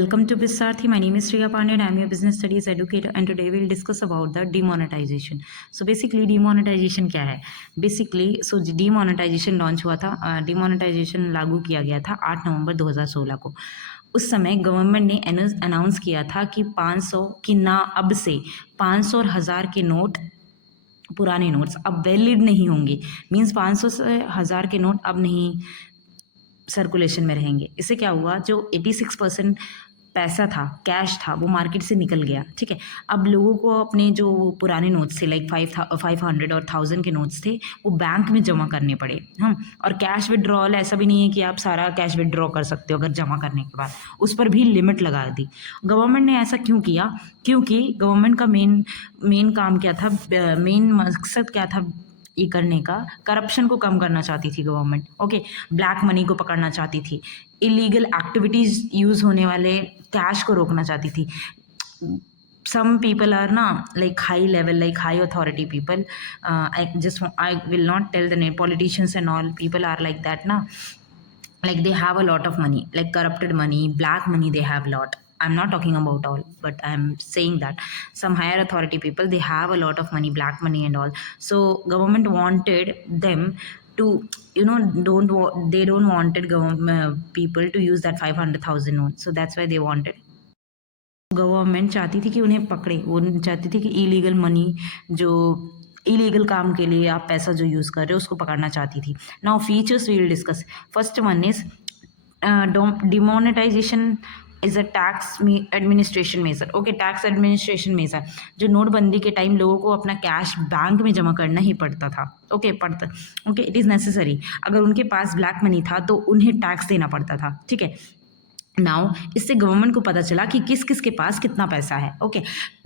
Welcome to Bisarthi. My name is Shreya Pandey and I am your business studies educator, and today we will discuss about the demonetization. So basically demonetization क्या है? Basically demonetization launch हुआ था, demonetization लागू किया गया था 8 नवंबर 2016 को। उस समय गवर्नमेंट ने अनाउंस किया था कि 500 की ना अब से 500 और 1000 के नोट, पुराने नोट्स अब वैलिड नहीं होंगे। मीन्स 500 से 1000 के नोट अब नहीं सर्कुलेशन में रहेंगे। इससे क्या हुआ, जो 86% पैसा था, कैश था, वो मार्केट से निकल गया। ठीक है, अब लोगों को अपने जो पुराने नोट्स थे, लाइक 500 और 1000 के नोट्स थे, वो बैंक में जमा करने पड़े। और कैश विड्रॉल ऐसा भी नहीं है कि आप सारा कैश विड्रॉ कर सकते हो अगर जमा करने के बाद, उस पर भी लिमिट लगा दी। गवर्नमेंट ने ऐसा क्यों किया? क्योंकि गवर्नमेंट का मेन काम क्या था, मेन मकसद क्या था ये करने का? करप्शन को कम करना चाहती थी गवर्नमेंट। ओके, ब्लैक मनी को पकड़ना चाहती थी, इलीगल एक्टिविटीज यूज होने वाले कैश को रोकना चाहती थी। some people are na like high level, like high authority people, I will not tell the name, politicians and all people are like that na, like they have a lot of money, like corrupted money, black money, they have lot. I'm not talking about all, but I'm saying that some higher authority people, they have a lot of money, black money and all. So government wanted them to, they don't wanted government people to use that 500,000 note. So that's why they wanted, government चाहती थी कि उन्हें पकड़े। वो चाहती थी कि illegal money, जो इलीगल काम के लिए आप पैसा जो यूज़ कर रहे हो, उसको पकड़ना चाहती थी। Now features we will discuss. First one is demonetisation is a tax administration measure. Okay, tax administration measure, जो नोटबंदी के टाइम लोगों को अपना कैश बैंक में जमा करना ही पड़ता था। Okay, it is necessary. अगर उनके पास ब्लैक मनी था तो उन्हें टैक्स देना पड़ता था। ठीक है, नाउ इससे गवर्नमेंट को पता चला कि किस किस के पास कितना पैसा है। ओके,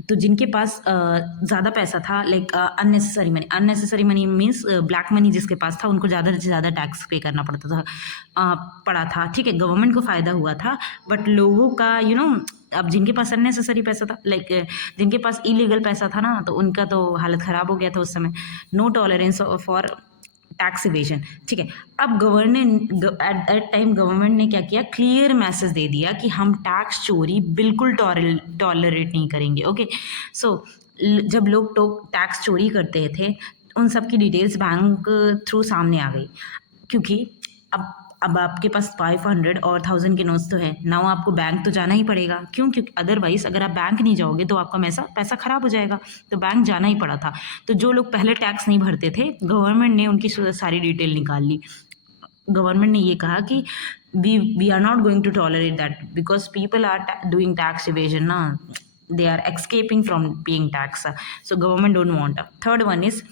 तो जिनके पास ज़्यादा पैसा था, like unnecessary money means black money जिसके पास था, उनको ज़्यादा से ज़्यादा टैक्स पे करना पड़ा था। ठीक है, गवर्नमेंट को फ़ायदा हुआ था, बट लोगों का अब जिनके पास अननेसेसरी पैसा था, लाइक जिनके पास इलीगल पैसा था ना, तो उनका तो हालत ख़राब हो गया था उस समय। No tolerance for tax evasion. ठीक है, अब एट दैट टाइम गवर्नमेंट ने क्या किया, क्लियर मैसेज दे दिया कि हम टैक्स चोरी बिल्कुल टॉलरेट नहीं करेंगे। ओके, सो जब लोग टैक्स चोरी करते थे, उन सब की डिटेल्स बैंक थ्रू सामने आ गई। क्योंकि अब आपके पास 500 और 1000 के नोट्स तो है, नाउ आपको बैंक तो जाना ही पड़ेगा। क्योंकि अदरवाइज अगर आप बैंक नहीं जाओगे तो आपका पैसा खराब हो जाएगा। तो बैंक जाना ही पड़ा था। तो जो लोग पहले टैक्स नहीं भरते थे, गवर्नमेंट ने उनकी सारी डिटेल निकाल ली। गवर्नमेंट ने ये कहा कि we are not going to tolerate that, because people are doing tax evasion ना, they are escaping from paying tax. So government don't want. Third one is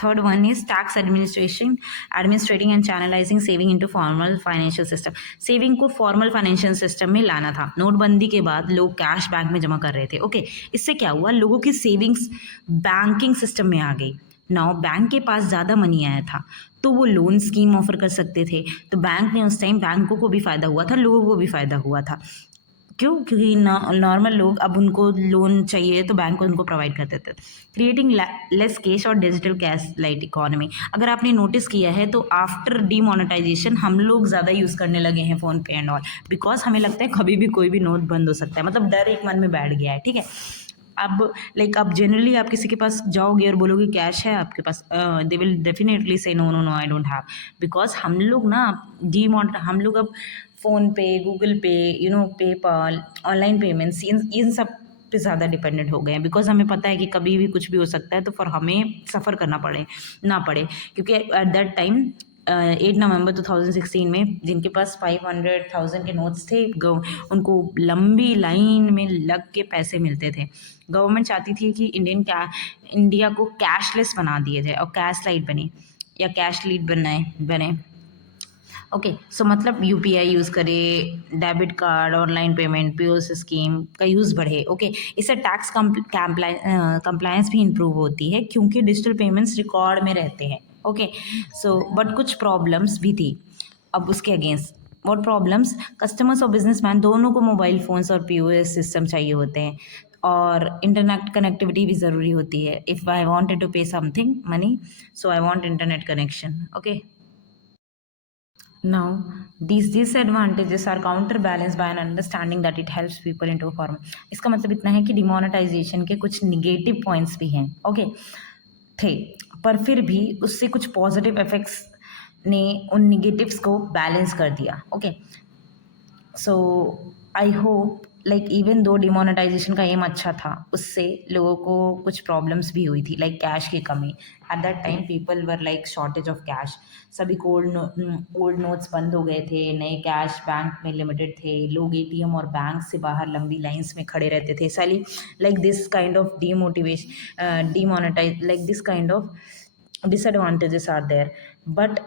third one is tax administrating and channelizing saving into formal financial system. Saving को formal financial system में लाना था। नोटबंदी के बाद लोग cash bank में जमा कर रहे थे। ओके, इससे क्या हुआ, लोगों की सेविंग्स बैंकिंग सिस्टम में आ गई। नाउ बैंक के पास ज़्यादा मनी आया था, तो वो लोन स्कीम ऑफर कर सकते थे। तो बैंक ने उस टाइम, बैंकों को भी फ़ायदा हुआ था, लोगों को भी फ़ायदा हुआ था। क्यों? क्योंकि नॉर्मल लोग, अब उनको लोन चाहिए तो बैंक उनको प्रोवाइड कर देते थे। क्रिएटिंग लेस कैश और डिजिटल कैश लाइट इकोनॉमी। अगर आपने नोटिस किया है तो आफ्टर डीमोनेटाइजेशन हम लोग ज़्यादा यूज़ करने लगे हैं फ़ोन पे एंड ऑल, बिकॉज हमें लगता है कभी भी कोई भी नोट बंद हो सकता है। मतलब डर एक मन में बैठ गया है। ठीक है, अब अब जनरली आप किसी के पास जाओगे और बोलोगे कैश है आपके पास, they will definitely say no no no I don't have. Because हम लोग ना हम लोग अब फ़ोन पे, गूगल पे, पेपाल, ऑनलाइन पेमेंट्स, इन सब पे ज़्यादा डिपेंडेंट हो गए हैं। बिकॉज हमें पता है कि कभी भी कुछ भी हो सकता है, तो फॉर हमें सफ़र करना ना पड़े। क्योंकि एट दैट टाइम 8 नवंबर 2016 में जिनके पास 500,000 के नोट्स थे, उनको लंबी लाइन में लग के पैसे मिलते थे। गवर्नमेंट चाहती थी कि इंडिया को कैशलेस बना दिया जाए और कैश लाइट बने या कैश लीड बने। ओके, सो मतलब यूपीआई यूज़ करे, debit card, online payment, POS scheme का यूज़ बढ़े। ओके, इससे टैक्स कंप्लायंस भी इम्प्रूव होती है, क्योंकि डिजिटल पेमेंट्स रिकॉर्ड में रहते हैं। ओके, सो बट कुछ प्रॉब्लम्स भी थी अब उसके अगेंस्ट। What problems? कस्टमर्स और बिजनेसमैन दोनों को मोबाइल फ़ोन्स और पीओएस सिस्टम चाहिए होते हैं, और इंटरनेट कनेक्टिविटी भी ज़रूरी होती है। इफ़ आई वांटेड टू पे something money, so I want internet connection. Okay, Now, these disadvantages are counterbalanced by an understanding that it helps people into a form. इसका मतलब इतना है कि डिमोनेटाइजेशन के कुछ निगेटिव पॉइंट्स भी हैं, ओके थे, पर फिर भी उससे कुछ पॉजिटिव इफेक्ट्स ने उन निगेटिव्स को बैलेंस कर दिया, okay so I hope like even though demonetisation का एम अच्छा था, उससे लोगों को कुछ प्रॉब्लम्स भी हुई थी, लाइक कैश की कमी। At that time people were like shortage of cash, सभी को ओल्ड नोट्स बंद हो गए थे, नए कैश बैंक में लिमिटेड थे, लोग एटीएम और बैंक से बाहर लंबी लाइंस में खड़े रहते थे, साली like this kind of demotivation demonetise like this kind of disadvantages are there. But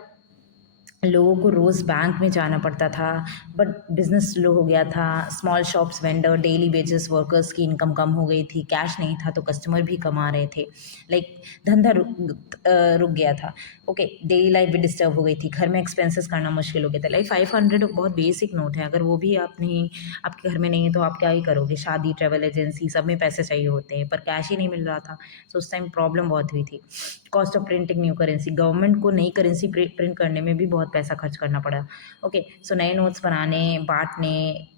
लोगों को रोज़ बैंक में जाना पड़ता था, बट बिज़नेस स्लो हो गया था, small shops vendor daily wages workers की इनकम कम हो गई थी, कैश नहीं था तो कस्टमर भी कम आ रहे थे, लाइक धंधा रुक गया था, ओके डेली लाइफ भी डिस्टर्ब हो गई थी, घर में एक्सपेंसेस करना मुश्किल हो गया था। लाइक 500 बहुत बेसिक नोट है, अगर वो भी आप नहीं, आपके घर में नहीं है तो आप क्या ही करोगे, शादी ट्रैवल एजेंसी सब में पैसे चाहिए होते हैं, पर कैश ही नहीं मिल रहा था, तो उस टाइम प्रॉब्लम बहुत हुई थी। Cost of printing new currency, government को नई करेंसी प्रिंट करने में भी बहुत पैसा खर्च करना पड़ा, ओके सो नए नोट्स बनाने बांटने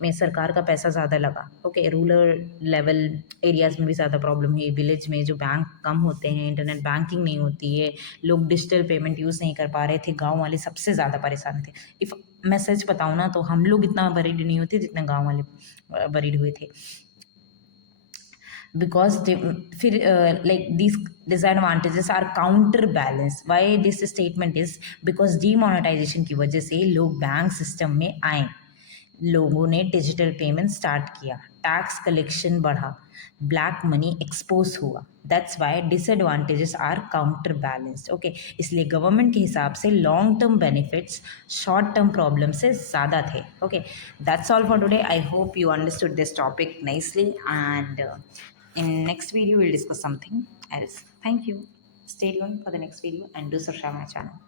में सरकार का पैसा ज़्यादा लगा, ओके रूरल लेवल एरियाज़ में भी ज़्यादा प्रॉब्लम हुई, विलेज में जो बैंक कम होते हैं, इंटरनेट बैंकिंग नहीं होती है, लोग डिजिटल पेमेंट यूज़ नहीं कर पा रहे थे, गाँव वाले सबसे ज़्यादा परेशान थे। इफ़ मैं सच बताऊँ ना तो हम लोग इतना वरीड नहीं होते जितना गाँव वाले वरीड हुए थे, because they, फिर like these disadvantages are counterbalance why this statement is because demonetization की वजह से लोग बैंक सिस्टम में आए, लोगों ने डिजिटल पेमेंट स्टार्ट किया, टैक्स कलेक्शन बढ़ा, ब्लैक मनी एक्सपोज हुआ, that's why disadvantages are counterbalanced, okay इसलिए गवर्नमेंट के हिसाब से long term benefits short term problem से ज़्यादा थे, okay that's all for today. I hope you understood this topic nicely, and in next video we'll discuss something else. Thank you. Stay tuned for the next video and do subscribe my channel.